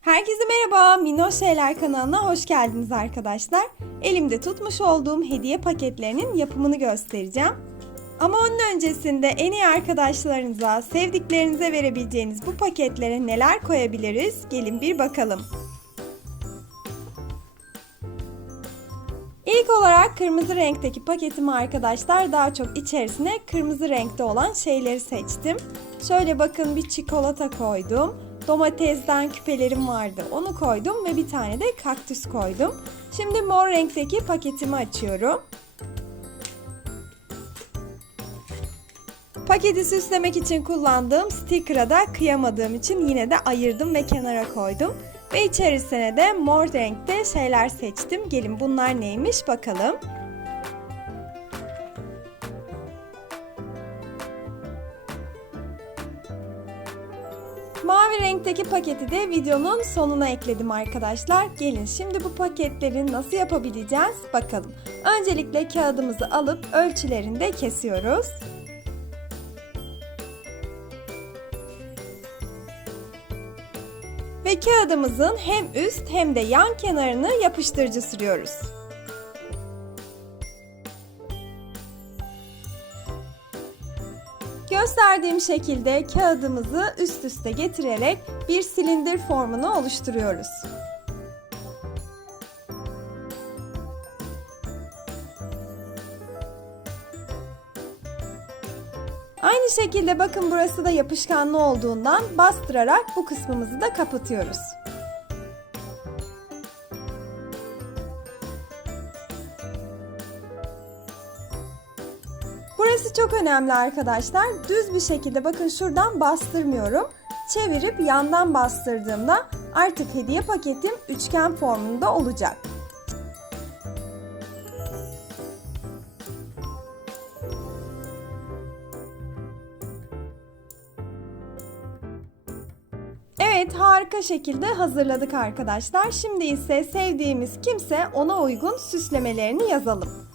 Herkese merhaba, Minnoş Şeyler kanalına hoş geldiniz arkadaşlar. Elimde tutmuş olduğum hediye paketlerinin yapımını göstereceğim. Ama onun öncesinde en iyi arkadaşlarınıza, sevdiklerinize verebileceğiniz bu paketlere neler koyabiliriz? Gelin bir bakalım. İlk olarak kırmızı renkteki paketimi arkadaşlar daha çok içerisine kırmızı renkte olan şeyleri seçtim. Şöyle bakın bir çikolata koydum. Domatesden küpelerim vardı. Onu koydum ve bir tane de kaktüs koydum. Şimdi mor renkteki paketimi açıyorum. Paketi süslemek için kullandığım sticker'a da kıyamadığım için yine de ayırdım ve kenara koydum. Ve içerisine de mor renkte şeyler seçtim. Gelin bunlar neymiş bakalım. Mavi renkteki paketi de videonun sonuna ekledim arkadaşlar. Gelin şimdi bu paketleri nasıl yapabileceğiz bakalım. Öncelikle kağıdımızı alıp ölçülerinde kesiyoruz. Ve kağıdımızın hem üst hem de yan kenarını yapıştırıcı sürüyoruz. Gösterdiğim şekilde kağıdımızı üst üste getirerek bir silindir formunu oluşturuyoruz. Aynı şekilde bakın burası da yapışkanlı olduğundan bastırarak bu kısmımızı da kapatıyoruz. Burası çok önemli arkadaşlar. Düz bir şekilde bakın şuradan bastırmıyorum. Çevirip yandan bastırdığımda artık hediye paketim üçgen formunda olacak. Evet harika şekilde hazırladık arkadaşlar. Şimdi ise sevdiğimiz kimse ona uygun süslemelerini yazalım.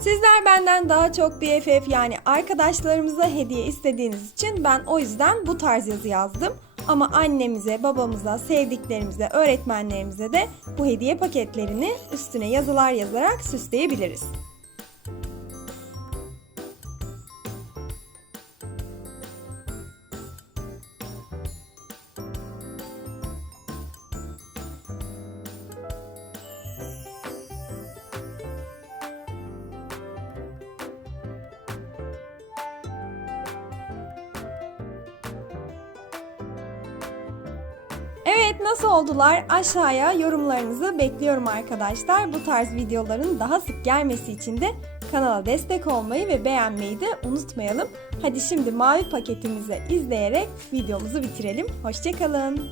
Sizler benden daha çok BFF yani arkadaşlarımıza hediye istediğiniz için ben o yüzden bu tarz yazı yazdım. Ama annemize, babamıza, sevdiklerimize, öğretmenlerimize de bu hediye paketlerini üstüne yazılar yazarak süsleyebiliriz. Evet nasıl oldular? Aşağıya yorumlarınızı bekliyorum arkadaşlar. Bu tarz videoların daha sık gelmesi için de kanala destek olmayı ve beğenmeyi de unutmayalım. Hadi şimdi mavi paketimizi izleyerek videomuzu bitirelim. Hoşçakalın.